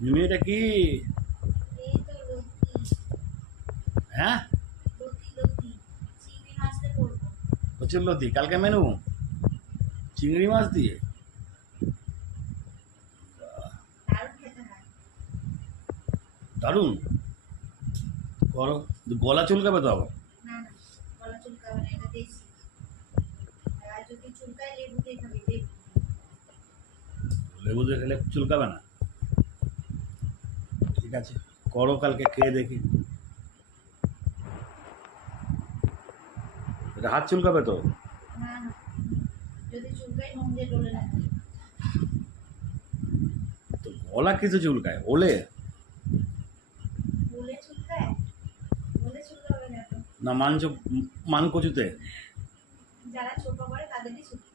মিমি এটা কি? এই তো লতি। হ্যাঁ, লতি চিংড়ি মাছ দিয়ে করবো। প্রচুর লতি। কালকে মেনু চিংড়ি মাছ দিয়ে। দারুণ খেতে হয়। দারুণ। করো, গলা চুলকাবে তো আবার। না না, গলা চুলকাবে না, এটা দেশি। আর যদি চুলকায় লেবু দিয়ে খাবি, লেবু। লেবু দিয়ে খেলে চুলকাবে না? ঠিক আছে, করো, কালকে খেয়ে দেখি। এটা হাত চুলকাবে তো? না না, যদি চুলকায় নুন দিয়ে ডলে রাখবি। তো গলা কিছু চুলকায়, ওলে? বলে চুলকায়? বলে চুলকাবে না তো। না মাংস, মানকচুতে? যারা ছোট করে তাদেরই চুলকায়।